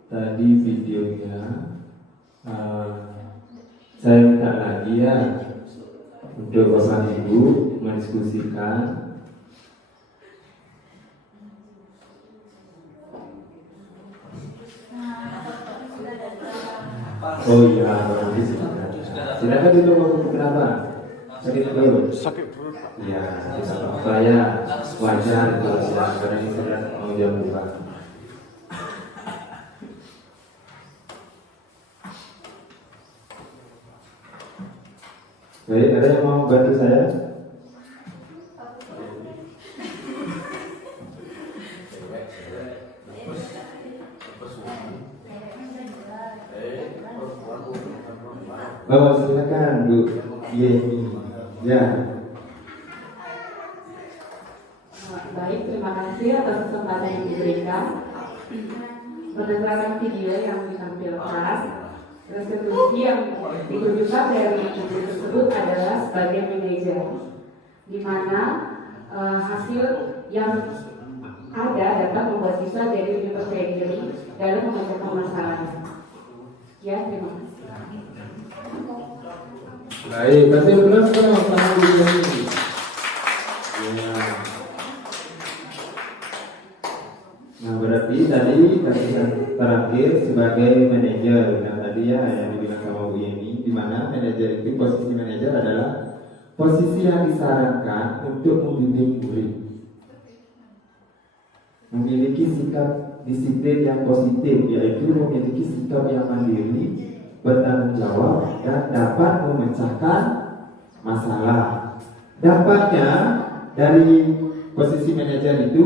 tadi videonya. Saya minta lagi ya untuk Bapak Ibu mendiskusikan. Oh iya, nanti silakan dulu. Kenapa? Sakit perut. Sakit perut. Iya, tidak apa-apa ya. Wajar kalau silakan karena ini sudah mau jam buka. Baik, ada yang mau bantu saya? Oh, silakan Bu Yeni. Ya. Baik, terima kasih atas kesempatan yang diberikan. Berdasarkan video yang ditampilkan, resolusi yang ditujukan dari video tersebut adalah sebagai manajer, di mana hasil yang ada dapat membuat siswa jadi lebih percaya diri dalam memecahkan masalahnya. Ya, terima kasih. Baik, kasih plus dong sama Bu Yeni. Ya. Nah, berarti tadi yang terakhir sebagai manajer. Nah, tadi ya yang dibilang sama Bu Yeni, di mana manajer itu posisi manajer adalah posisi yang disarankan untuk membimbing murid, memiliki sikap disiplin yang positif, yaitu memiliki sikap yang mandiri, bertanggung jawab, dan dapat memecahkan masalah. Dampaknya dari posisi manajer itu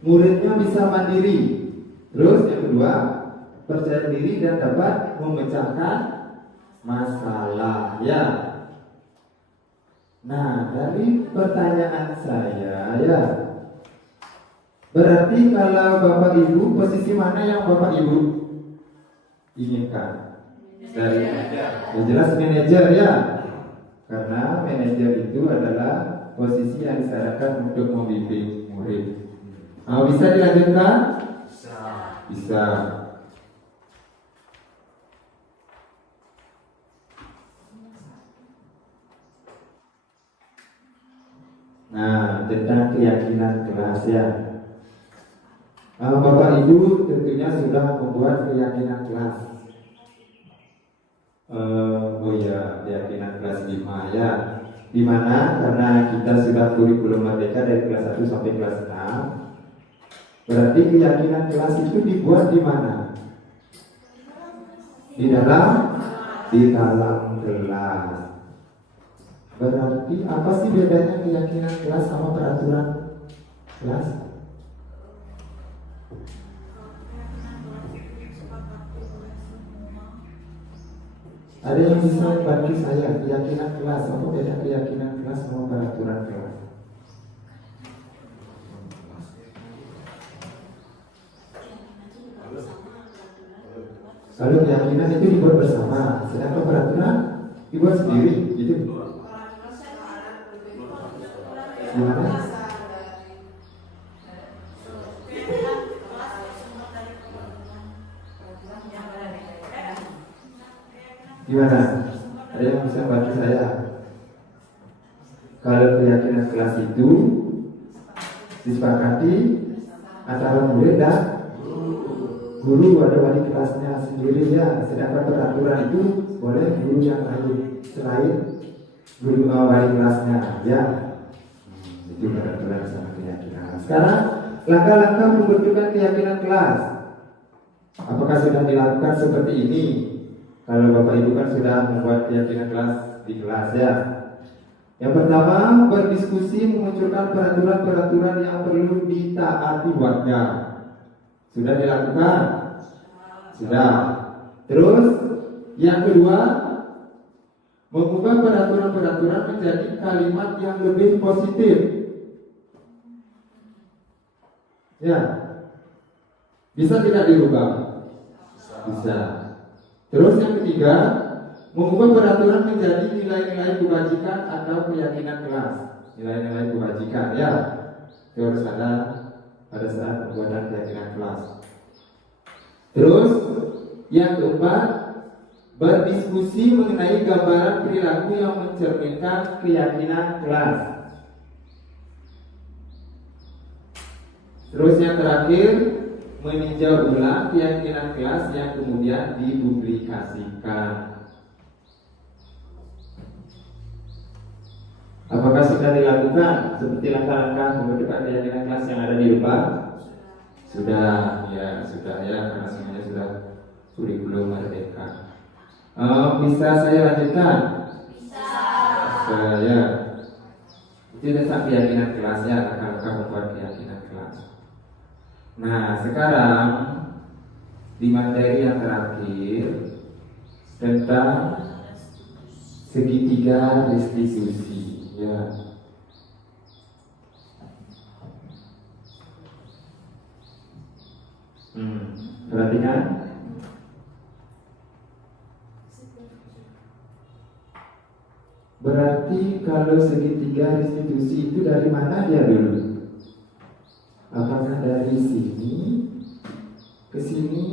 muridnya bisa mandiri. Terus yang kedua, percaya diri dan dapat memecahkan masalah. Ya. Nah, dari pertanyaan saya ya, berarti kalau Bapak Ibu, posisi mana yang Bapak Ibu inginkan? Dari yang jelas manajer ya, karena manajer itu adalah posisi yang disarankan untuk membimbing murid. Nah, bisa dilanjutkan? Bisa. Nah, tentang keyakinan kelas ya. Bapak Ibu tentunya sudah membuat keyakinan kelas. Keyakinan kelas 5 ya. Dimana karena kita sudah kurikulum merdeka dari kelas 1 sampai kelas 6, berarti keyakinan kelas itu dibuat di mana? Di dalam kelas. Berarti apa sih bedanya keyakinan kelas sama peraturan kelas? Ada yang bisa bantu saya, keyakinan kelas, apa beda keyakinan kelas sama peraturan kelas? Kalau keyakinan itu dibuat bersama, sedangkan peraturan dibuat sendiri, gitu. Gimana? Gimana? Ada yang bisa bantu saya? Kalau keyakinan kelas itu disepakati antara murid dan guru, ada wali kelasnya sendiri ya. Sedangkan peraturan itu boleh guru yang lain selain guru wali kelasnya ya. Itu peraturan sama keyakinan. Sekarang langkah-langkah pembentukan keyakinan kelas, apakah sudah dilakukan seperti ini? Kalau Bapak Ibu kan sudah membuat keyakinan kelas di kelas ya. Yang pertama, berdiskusi memunculkan peraturan-peraturan yang perlu ditaati warga. Sudah dilakukan? Sudah. Terus yang kedua, mengubah peraturan-peraturan menjadi kalimat yang lebih positif. Ya. Bisa tidak dirubah? Bisa. Terus yang ketiga, mengubah peraturan menjadi nilai-nilai kebajikan atau keyakinan kelas. Nilai-nilai kebajikan ya. Itu harus ada pada saat pembuatan keyakinan kelas. Terus yang keempat, berdiskusi mengenai gambaran perilaku yang mencerminkan keyakinan kelas. Terus yang terakhir, meninjau ulang keyakinan kelas yang kemudian dipublikasikan. Apakah sudah dilakukan seperti langkah-langkah pembentukan keyakinan kelas yang ada di depan? Sudah ya, karena semuanya sudah kurikulum merdeka. Bisa saya lanjutkan? Bisa ya. Itu tentang keyakinan kelas ya, langkah-langkah membuat keyakinan kelas. Nah, sekarang di materi yang terakhir tentang segitiga restitusi ya. Perhatikan. Berarti kalau segitiga restitusi itu dari mana dia dulu? Apakah dari sini ke sini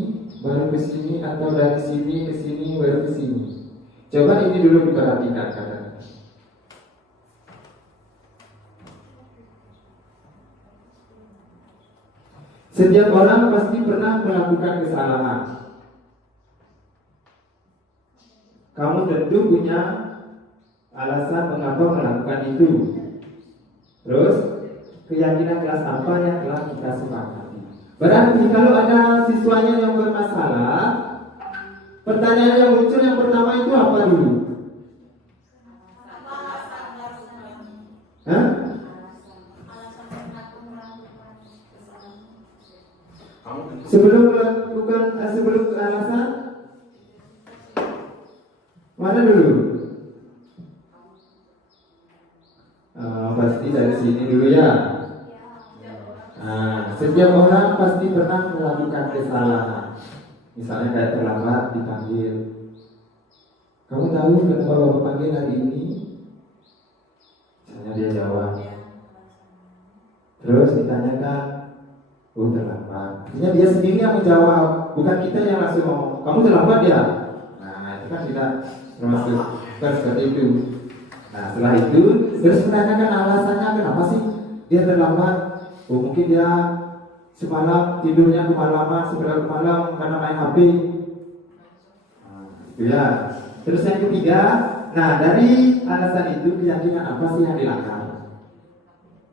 baru ke sini, atau dari sini ke sini baru ke sini? Coba ini dulu diperhatikan kata. Setiap orang pasti pernah melakukan kesalahan. Kamu tentu punya alasan mengapa melakukan itu. Terus keyakinan kelas apa yang telah kita sepakati. Berarti kalau ada siswanya yang bermasalah, pertanyaan yang muncul yang pertama itu apa dulu? Hah? Sebelum melakukan sebelum alasan mana dulu? Pasti dari sini dulu ya. Setiap orang pasti pernah melakukan kesalahan. Misalnya kayak terlambat dipanggil. Kamu tahu kenapa bapak panggil hari ini? Misalnya dia jawab. Terus ditanyakan, oh terlambat. Artinya dia sendiri yang menjawab, bukan kita yang langsung ngomong. Kamu terlambat ya? Nah itu kan tidak termasuk seperti itu. Nah setelah itu terus menanyakan alasannya kenapa sih dia terlambat. Oh mungkin dia semalam tidurnya kemalaman, sebelah malam karena main HP. Nah, itu ya. Terus yang ketiga, nah dari alasan itu keyakinan apa sih yang dilanggar?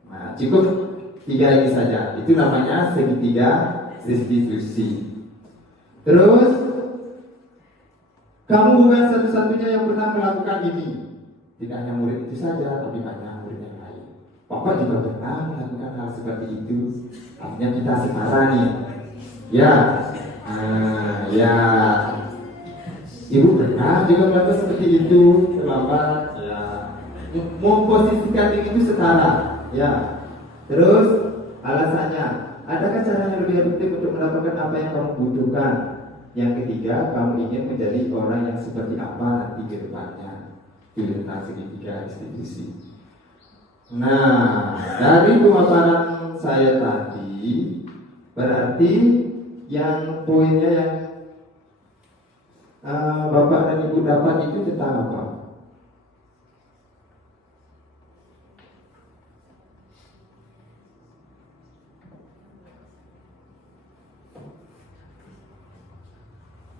Nah cukup 3 ini saja. Itu namanya segitiga restitusi. Terus kamu bukan satu-satunya yang pernah melakukan ini. Tidak hanya murid itu saja, tapi banyak murid yang lain. Bapak juga pernah melakukan hal seperti itu. Artinya kita setara nih. Ya, ya. Ibu pernah juga melakukan seperti itu, terlambat. Ya, memposisikan diri itu setara. Ya. Terus alasannya, adakah cara yang lebih efektif untuk mendapatkan apa yang kamu butuhkan? Yang ketiga, kamu ingin menjadi orang yang seperti apa nanti ke depannya? Itu tentang segitiga restitusi. Nah, dari pemaparan saya tadi, berarti yang poinnya yang Bapak dan Ibu dapat itu tentang apa?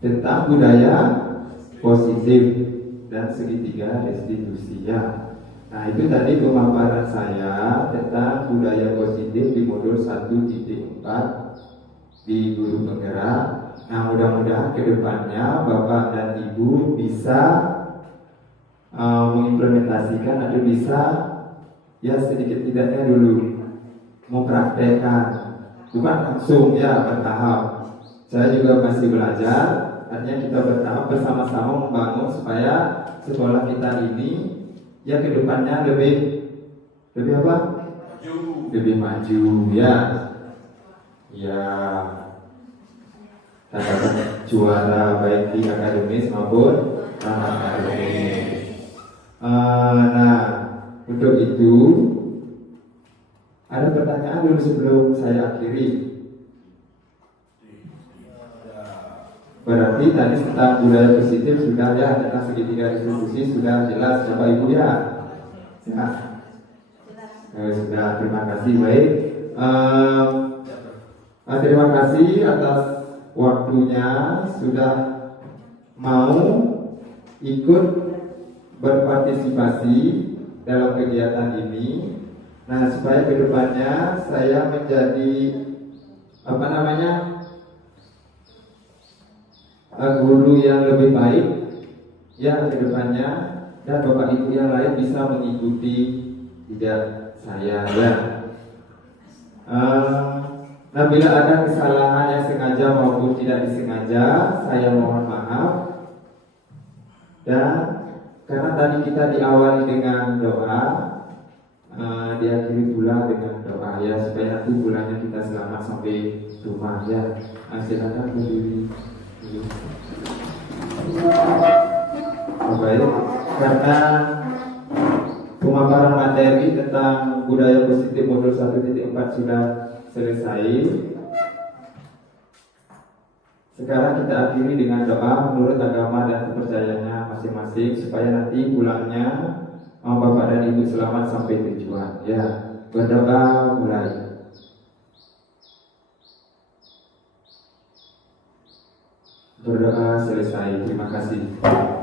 Tentang budaya positif dan segitiga restitusi ya. Nah itu tadi pemaparan saya tentang budaya positif di modul 1.4 di guru penggerak. Nah mudah-mudahan kedepannya Bapak dan Ibu bisa mengimplementasikan atau bisa ya sedikit tidaknya dulu mempraktekkan, bukan langsung ya bertahap. Saya juga masih belajar, artinya kita bertahap bersama-sama membangun supaya sekolah kita ini ya kedepannya lebih apa? Lebih maju ya. Ya, katakan juara baik di akademis maupun non-akademis. Nah, untuk itu ada pertanyaan dulu sebelum saya akhiri. Berarti tadi tentang budaya positif sudah ya, tentang segitiga restitusi sudah jelas Bapak Ibu ya. Ya. Sudah, terima kasih. Baik. Terima kasih atas waktunya sudah mau ikut berpartisipasi dalam kegiatan ini. Nah, supaya kedepannya saya menjadi guru yang lebih baik ya kedepannya, dan Bapak Ibu yang lain bisa mengikuti tidak saya ya. Nah, bila ada kesalahan yang sengaja maupun tidak disengaja, saya mohon maaf. Dan karena tadi kita diawali dengan doa, diakhiri pula dengan doa ya, supaya nanti bulannya kita selamat sampai rumah ya. Silakan berdiri. Baik, karena Pemaparan materi tentang budaya positif modul 1.4 sudah selesai. Sekarang kita akhiri dengan doa menurut agama dan kepercayaannya masing-masing supaya nanti pulangnya Bapak dan Ibu selamat sampai tujuan. Ya, berdoa mulai. Berdoa selesai. Terima kasih.